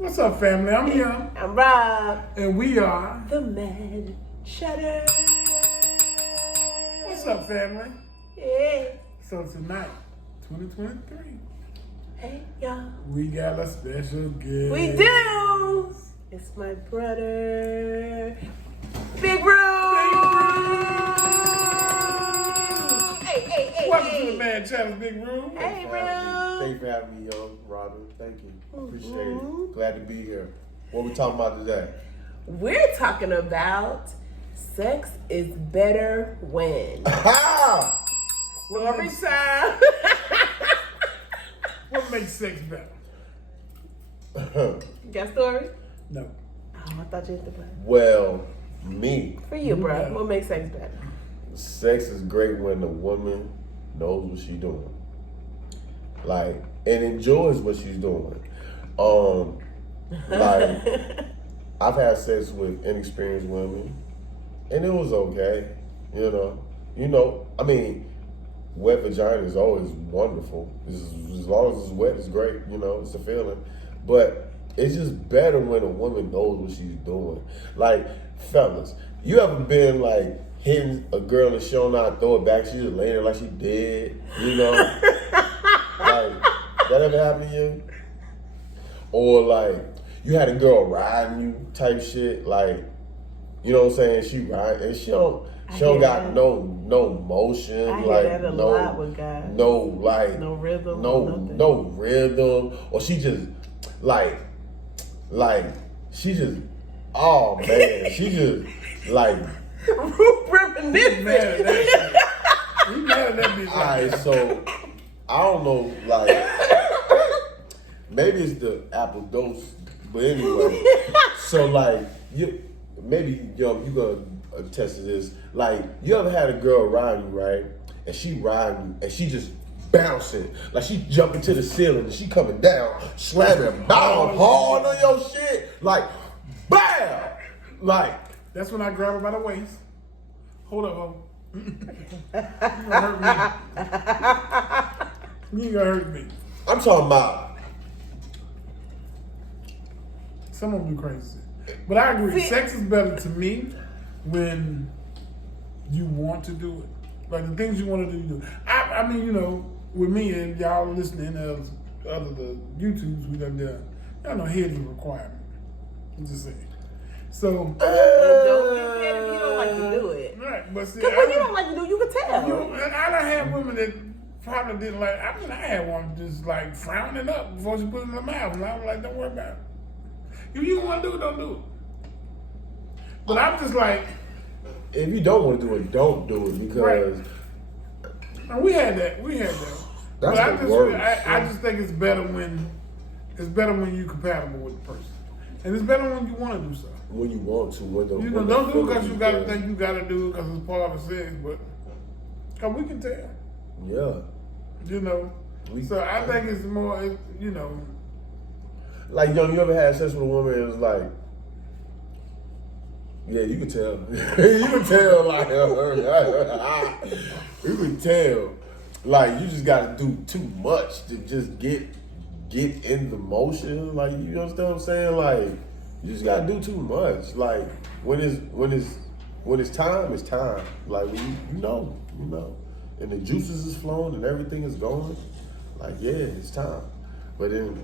What's up, family? I'm Young. I'm Rob. And we are The Mad Chatter. What's up, family? Hey. So tonight, 2023. Hey, y'all. We got a special guest. We do. It's my brother, Big Roo. Hey. Welcome to the Mad Chatter, Big Roo. Hey, Roo. Thanks for having me, Young Robin. Thank you. Appreciate it. Glad to be here. What we talking about today? We're talking about sex is better when. Ha! Story time. What makes sex better? Got a story? No. Oh, I thought you had the button. Well, me. For you, bro. Yeah. What makes sex better? Sex is great when the woman knows what she's doing. Like, and enjoys what she's doing. Like, I've had sex with inexperienced women, and it was okay. I mean, wet vagina is always wonderful. As long as it's wet, it's great. It's a feeling. But it's just better when a woman knows what she's doing. Like, fellas, you ever been like hitting a girl and she don't know how to throw it back? She just laying there like she dead. Like, that ever happened to you? Or like, you had a girl riding you type shit, like, you know what I'm saying? She riding and she don't got that. no motion, I like hear that a lot with guys. no rhythm, no rhythm, or she just like she just oh man, she just like reminiscent. Mad at that shit. We mad at that bitch. all right, so I don't know, like maybe it's the apple dose, but anyway, so like you gonna attest to this. Like, you ever had a girl riding you, right? And she riding and she just bouncing. Like, she jumping to the ceiling and she coming down, slamming down hard on your shit. Like, bam! Like, That's when I grab her by the waist. Hold up, ho. You gonna hurt me. You ain't gonna hurt me. I'm talking about Some of them do crazy shit. But I agree. Sex is better to me when you want to do it. Like, the things you want to do, you do. I mean, with me and y'all listening to the YouTubes we done, y'all know head's a requirement. I'm just saying. So, Don't get mad if you don't like to do it. right, but see, Because when you don't like to do it, you can tell. and I done had women that probably didn't like. I mean, I had one just like frowning up before she put it in her mouth, and I was like, "Don't worry about it. If you don't want to do it, don't do it." But I'm just like, if you don't want to do it, don't do it, because and we had that. That's but the worst. I just think it's better when you're compatible with the person, and it's better when you want to do something. when you want to, when the Don't do it because you got to think you got to do it because it's part of the sex, but because we can tell. Yeah. So I think it's more, Like, you ever had sex with a woman and it was like, yeah, you can tell. You can tell, like, you can tell. Like, you just got to do too much to just get in the motion. Like, you understand what I'm saying? Like, you just got to do too much. Like, when it's time, it's time. Like, you know. And the juices is flowing and everything is going. Like, yeah, it's time. But then,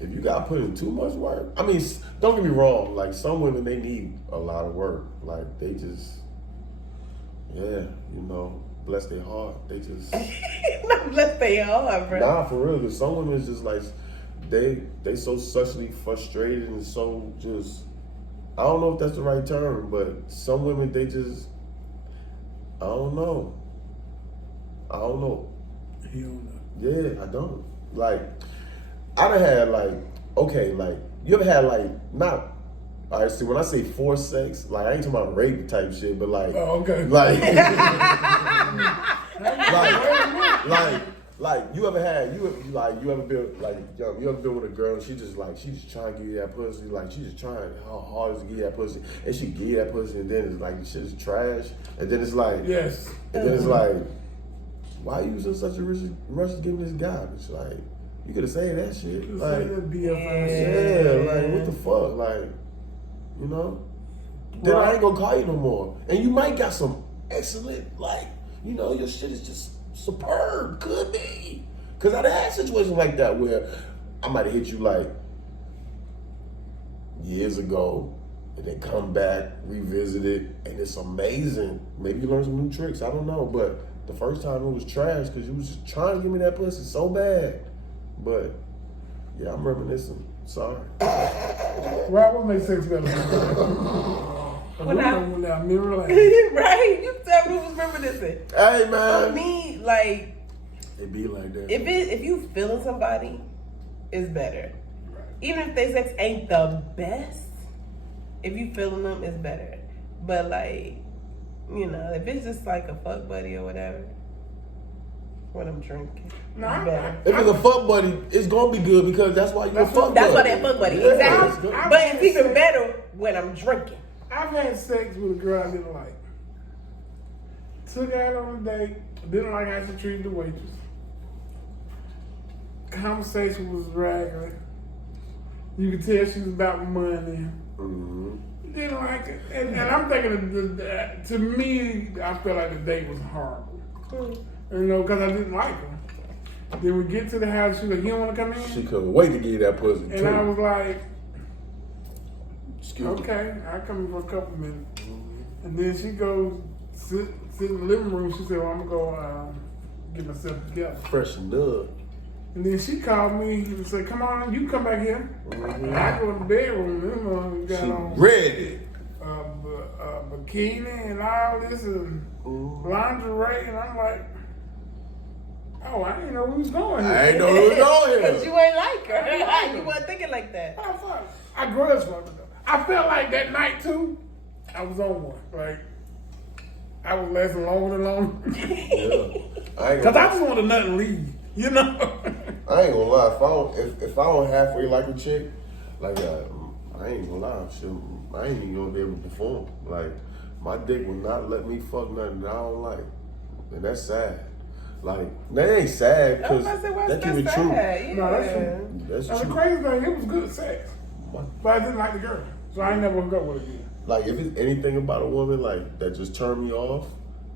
if you got to put in too much work, I mean, don't get me wrong. Like, some women, they need a lot of work. Like, they just, bless their heart. They just Not bless their heart, bro. nah, for real. Cause some women is just like they so sexually frustrated and so just, I don't know if that's the right term, but some women, they just, I don't know. he don't know. Yeah, I don't. Like, I done had you ever had not, all right, see, when I say forced sex, like, I ain't talking about rape type shit, but like, Oh, okay. like, like you ever been with a girl and she just trying to give you that pussy, like, she just trying how hard is to give you that pussy, and she give you that pussy, and then it's like the shit is trash, and then it's like, Yes. and then it's like, why you in such a rush to give me this garbage? Like, you could have said that shit. You Like, say that BFI shit. yeah, like fuck? Like, you know? Then I ain't gonna call you no more. And you might got some excellent, like, you know, your shit is just superb. Could be. Because I done had situations like that where I might have hit you like years ago and then come back, revisit it, and it's amazing. Maybe you learn some new tricks. I don't know. But the first time it was trash because you was just trying to give me that pussy so bad. But yeah, I'm reminiscing. Sorry. Right, what makes sex better? When I mirror like, Right? You tell me who's reminiscing. Hey, man. For me, like, It be like that. if you feeling somebody, it's better. right. Even if they sex ain't the best, if you feeling them, it's better. But like, you know, if it's just like a fuck buddy or whatever, when I'm drinking, No, it's better. If it's a fuck buddy, it's gonna be good because that's why you a fuck That's why buddy. that fuck buddy, Yeah, exactly. it's good. But it's even better when I'm drinking. I've had sex with a girl I didn't like. Took her out on a date. Didn't like how she treated the waitress. Conversation was regular. You could tell she was about money. Mhm. Didn't like it. And I'm thinking, to me, I felt like the date was horrible. You know, because I didn't like her. Then we get to the house. She was like, "You don't want to come in?" She couldn't wait to give you that pussy And I too. was like, Excuse me. "Okay, I'll come in for a couple minutes." And then she goes sit in the living room. She said, "Well, I'm gonna go get myself together." Fresh and dub. And then she called me and said, "Come on, you come back here." Mhm. I go to the bedroom. Them motherfuckers got She on ready. bikini and all this and lingerie, and I'm like, "Oh, I didn't know we was going here." I ain't know who was on Because here. you ain't like her. You wasn't thinking like that. Oh, fuck. I grudge fucked her. I felt like that night too, I was on one. Like, I was lasting longer than long. Yeah. I ain't Because I gonna, just wanted nothing to leave, you know? I ain't gonna lie. If I don't halfway like a chick, like I ain't gonna lie, shit, I ain't even gonna be able to perform. Like my dick will not let me fuck nothing that I don't like, and that's sad. Like that ain't sad I was because about to say, what's that that keep it true. sad? No, that's Yeah. true. That's And the true. crazy thing, it was good sex. But I didn't like the girl. So I ain't never hooked up with her again. Like if it's anything about a woman like that just turned me off,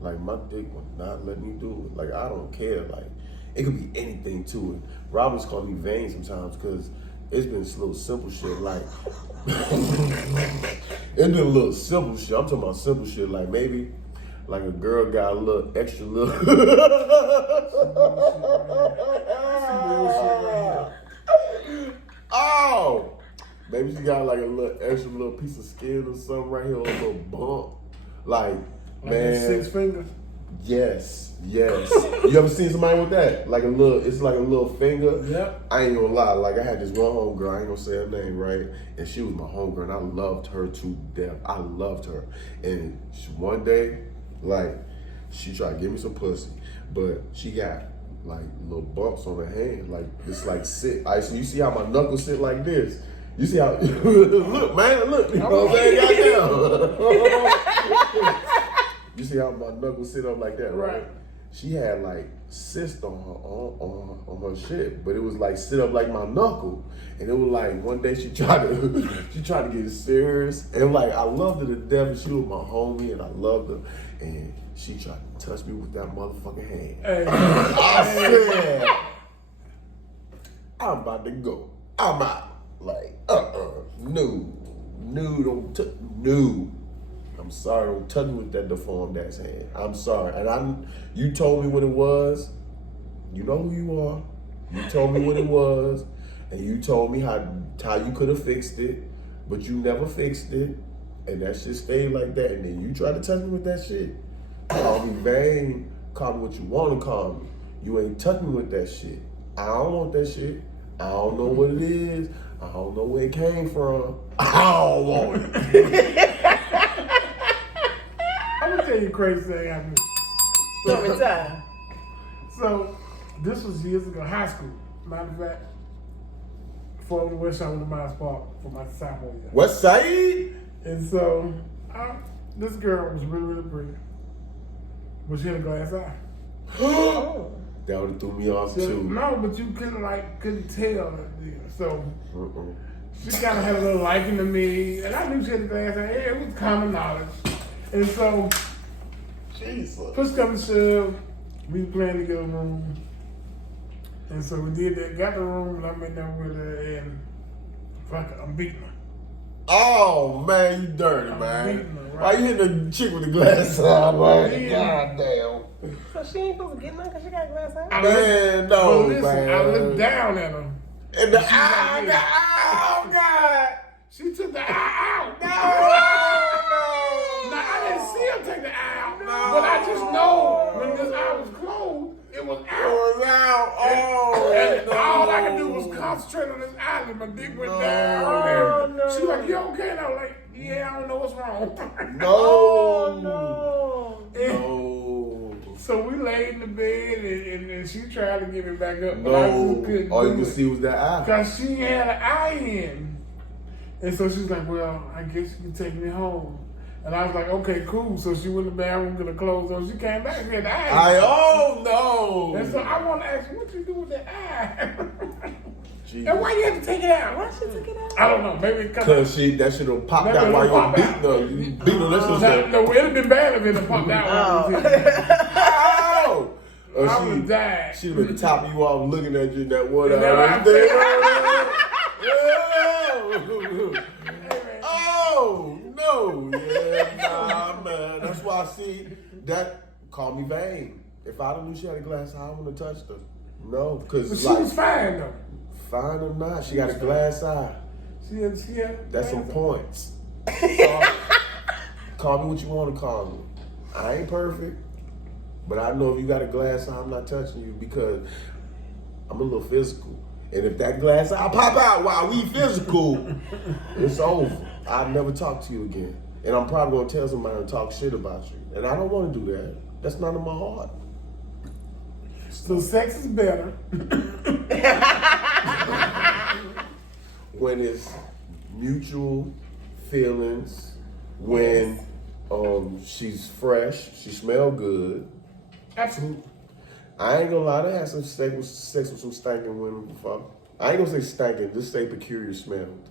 like my dick will not let me do it. Like I don't care. Like it could be anything to it. Robin's called me vain sometimes because it's been a little simple shit. Like it's been a little simple shit. I'm talking about simple shit. Like maybe like a girl got a little extra little. Oh. Maybe she got like a little extra little piece of skin or something right here, or a little bump. Like man, 6 fingers. yes. You ever seen somebody with that? Like it's like a little finger. Yep. I ain't gonna lie. Like I had this one homegirl. I ain't gonna say her name, right? And she was my homegirl, and I loved her to death. I loved her. And one day, like she tried to give me some pussy, but she got like little bumps on her hand. Like it's like sit. So you see how my knuckles sit like this? You see how look, man, look. You know what I'm saying? Goddamn. You see how my knuckles sit up like that, right? Right. She had like cyst on her shit, but it was like sit up like my knuckle, and it was like one day she tried to get serious, and like I loved her to death, and she was my homie, and I loved her, and she tried to touch me with that motherfucking hand. Hey. I said, I'm about to go. I'm out. Like, no, don't touch, no. I'm sorry, don't touch me with that deformed ass hand. I'm sorry. And you told me what it was. You know who you are. You told me what it was. And you told me how you could have fixed it. But you never fixed it. And that shit stayed like that. And then you tried to touch me with that shit. Call me vain. Call me what you want to call me. You ain't touch me with that shit. I don't want that shit. I don't know what it is. I don't know where it came from. I don't want it. I'm going to tell you a crazy thing happened. Story time. So, this was years ago, high school. Matter of fact, before I went to West Side, I went to Miles Park for my sophomore year. West Side? And so, this girl was really, really pretty. But she had a glass eye. That would have threw me off So, too. no, but you couldn't tell. So, she kind of had a little liking to me, and I knew she had a glass eye. Yeah, it was common knowledge. And so, Jesus. push come to shove, we was playing to get a room. And so we did that, got the room, and I'm in there with her, and fuck it, I'm beating her. Oh man, you dirty man. beating her, right? Why you hitting the chick with the glass on, man? Yeah. God damn. So she ain't supposed to get none because she got glass eye? I Man, looked- no, but listen, man. I looked down at her. And the She's eye, like the eye, oh God. She took the eye out. No. Now, I didn't see her take the eye out, No. but I just know when this eye was closed, it was out. It was out. Oh, And no. all I could do was concentrate on this eyelid. My dick went No. down. Oh, And no. she was like, you okay? And I was like, yeah, I don't know what's wrong. No. Oh, no. No. So we laid in the bed, and she tried to get me back up, but I just No. couldn't All you do could it. see was that eye. Because she had an eye in. And so she's like, well, I guess you can take me home. And I was like, okay, cool. So she went to the bathroom, got her clothes on. She came back, she had the eye. Oh no. And so I want to ask you, what you do with that eye? Jesus. And why you had to take it out? Why she took it out? I don't know. Maybe it Cause that should have popped That out while you would've were popped beating her. You beating her. That's just No, it would have been bad if it had popped out. While I was hitting her. Ow! Or I would've died. She'd have been topping you off, looking at you in that one And then eye. I- Oh no! Yeah, nah, man. That's why I see that. Call me vain. If I knew she had a glass eye, I wouldn't have touched her. No, But because she like, was fine, though. fine or not, she got a glass eye. She had That's some points. Call me what you want to call me. I ain't perfect, but I know if you got a glass eye, I'm not touching you because I'm a little physical. And if that glass eye pop out while we physical, it's over. I'll never talk to you again. And I'm probably gonna tell somebody and talk shit about you. And I don't want to do that. That's not in my heart. So sex is better. When it's mutual feelings, when she's fresh, she smell good. Absolutely. I ain't gonna lie, I had some sex with some stinking women before. I ain't gonna say stinking, just say peculiar smelled.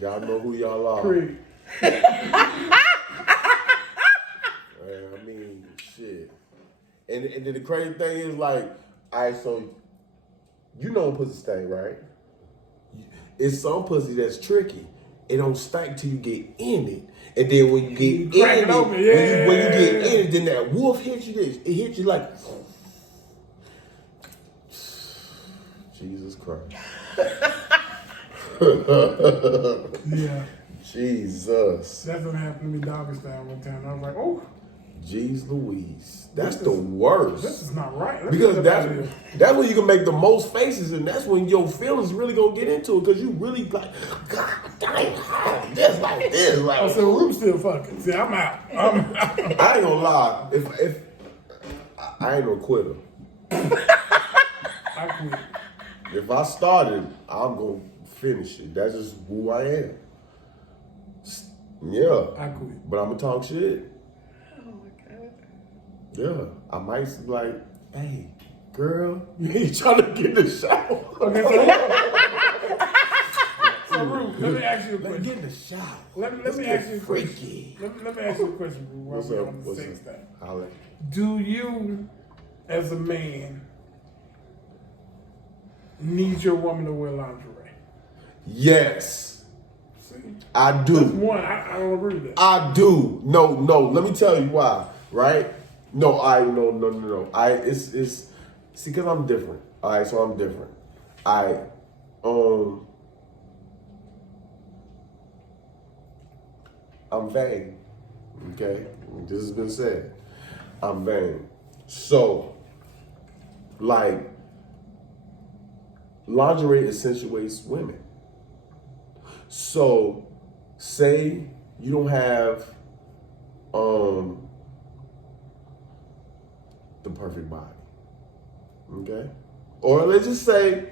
Y'all know who y'all are. Creed. I mean, shit. And then the crazy thing is like, all right, so you know when pussy stink, right? It's some pussy that's tricky. It don't stink till you get in it. And then when you get You in crack it, it open, when you get yeah. in it, then that wolf hits you. It hits you like, Jesus Christ. Yeah. Jesus. That's what happened to me doggy style one time. I was like, oh, Jeez Louise. That's This the is- worst. this is not right. Let me Because get up out of here. that's when you can make the most faces, and that's when your feelings really gonna get into it. Because you really like, God damn, just like this, like. Oh, so Rube's still fucking. See, I'm out. I'm out. I ain't gonna lie. If I ain't no quitter. I quit. If I started, I'm gonna finish it. That's just who I am. Yeah, I quit. but I'm gonna talk shit. Oh my God. Yeah, I might be like, hey, girl, you ain't trying to get in the shower. Okay, so Rube, let me ask you a Let's question. get in the shower. Let me Let's ask get you a freaky. question. Let me ask you a question, Rube, while What's we're up? on the What's sex up? thing. Holla. Do you, as a man, need your woman to wear lingerie? Yes, See? I That's do. one. I don't agree with that. I do. No. Let me tell you why. Right? No. No. It's see, because I'm different. All right, so I'm different. I'm vain. Okay, this has been said. I'm vain. So, like, lingerie accentuates women. So, say you don't have the perfect body, okay? Or let's just say,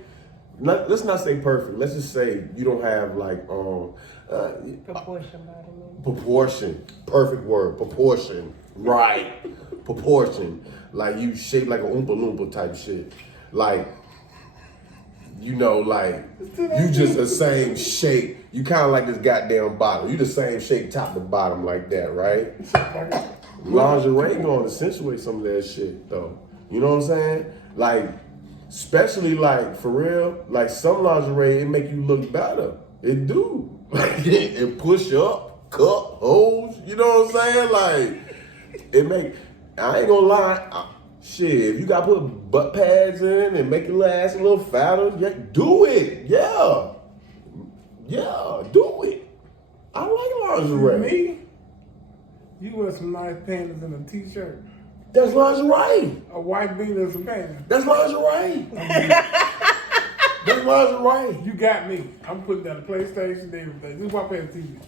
let's not say perfect. Let's just say you don't have like Proportion body, man. proportion. Perfect word. Proportion. Right. Proportion. Like you shaped like a Oompa Loompa type shit. like, you know, like, you just the same shape. You kind of like this goddamn bottle. You the same shape top to bottom like that, right? Lingerie gonna accentuate some of that shit, though. You know what I'm saying? Like, especially like, for real, like some lingerie, it make you look better. It do. Like, it push up, cup, holes. You know what I'm saying? Like, it make, I ain't gonna lie. Shit, if you gotta put butt pads in and make your ass a little fatter, yeah, do it. Yeah. Yeah, do it. I like lingerie. Me, you wear some nice panties and a t-shirt, That's lingerie. a white beater and some panties. That's lingerie. That's lingerie. You got me. I'm putting down the PlayStation and everything. Just walk past TV.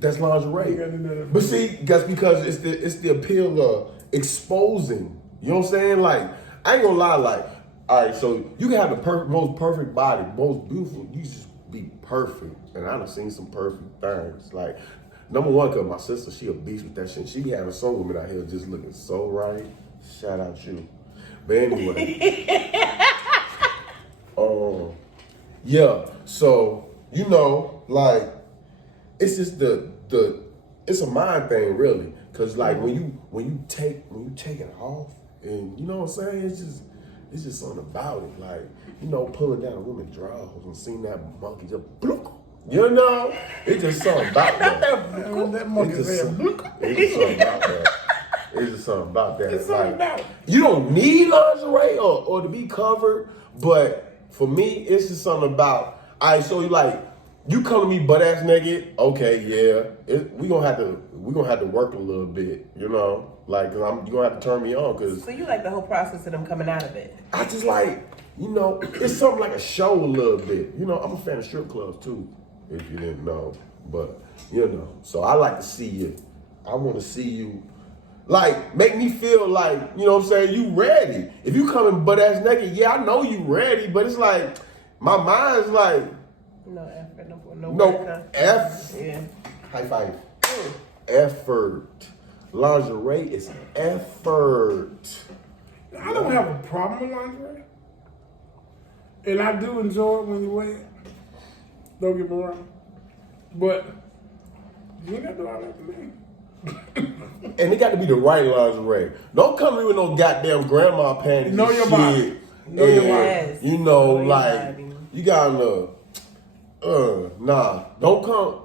That's You gotta do lingerie. that. But see, that's because it's the appeal of exposing. You know what I'm saying? Like, I ain't gonna lie, like, all right, so you can have the most perfect body, most beautiful, you just be perfect. And I done seen some perfect things. Like, number one, because my sister, she a beast with that shit. She be having some women out here just looking so right. Shout out you. But anyway. Yeah, so, you know, like, it's just it's a mind thing, really. Cause like when you take it off, and you know what I'm saying, it's just something about it. Like, you know, pulling down a woman's drawers and seeing that monkey just blook. You know, it's just something about that. That monkey It's just said, something about that. It's just something about that. It's something Like, about it. you don't need lingerie or to be covered, but for me, it's just something about. All right, so you come to me butt ass naked, okay, yeah. We gonna have to work a little bit, you know, like, cause you gonna have to turn me on, cause So you like the whole process of them coming out of it? I just like, you know, it's something like a show a little bit. You know, I'm a fan of strip clubs too, if you didn't know. But, you know, so I like to see you. I want to see you, like, make me feel like, you know what I'm saying, you ready. If you coming butt ass naked, yeah, I know you ready, but it's like, my mind's like, No effort, no no, work, huh? yeah. High five. Effort. Lingerie is effort. I don't have a problem with lingerie. And I do enjoy it when you wear it. Don't get me wrong. But you ain't got to do all that to me. And it got to be the right lingerie. Don't come in with no goddamn grandma panties. Know and your shit. body. Know your body. Yes. You know, Know your like, body. you gotta nah. Don't come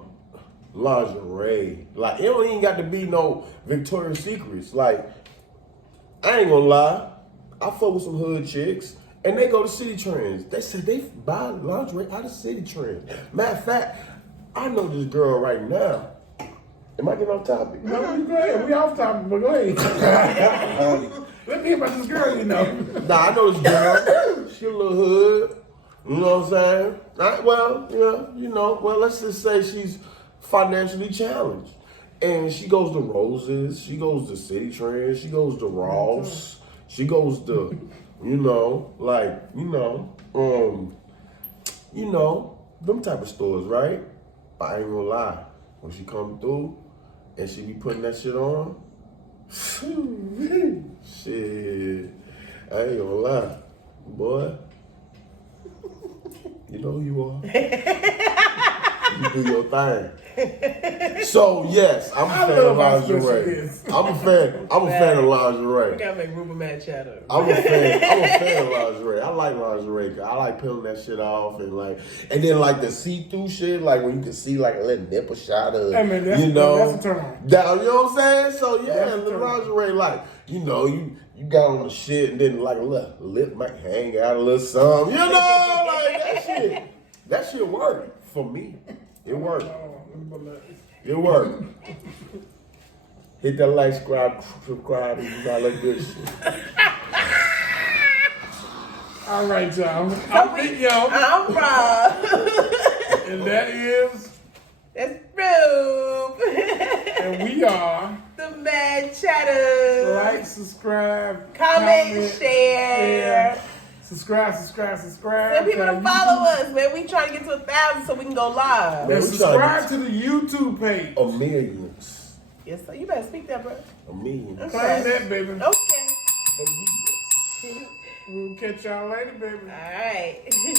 lingerie. Like, it don't even got to be no Victoria's Secrets. Like, I ain't gonna lie. I fuck with some hood chicks, and they go to City Trends. They said they buy lingerie out of City Trends. Matter of fact, I know this girl right now. Am I getting off topic? No, you go ahead. We off topic, but go ahead. Let me hear about this girl you know. Nah, I know this girl. She a little hood. You know what I'm saying? Well, let's just say she's financially challenged. And she goes to Roses, she goes to City Trends, she goes to Ross, she goes to, them type of stores, right? But I ain't gonna lie. When she come through and she be putting that shit on, shit, I ain't gonna lie. Boy, you know who you are. You do your thing. So yes, I'm a fan of lingerie. I'm a fan of lingerie. We gotta make Ruben mad chatter. I'm a fan of lingerie. I like lingerie. 'Cause I like peeling that shit off and then the see-through shit, like when you can see like a little nipple shot of, Hey, man, that's a turn on. That, you know what I'm saying? So yeah, That's a the turn on. lingerie, you got on the shit and then like a little lip might hang out a little something. You know, like that shit work for me. It worked. It worked. Hit that like, subscribe, and you got look good shit. All right, y'all. I'm Big Yo, I'm Rob. and that is, That's Rube. and we are. The Mad Chatter. Like, subscribe, Comment, share. Subscribe. Tell people to follow us, man. We trying to get to 1,000 so we can go live. And Man, we subscribe trying to the YouTube page. A millions. Yes, sir. You better speak that, bro. A million. Okay. Claim that, baby. Okay. A millions. We'll catch y'all later, baby. All right.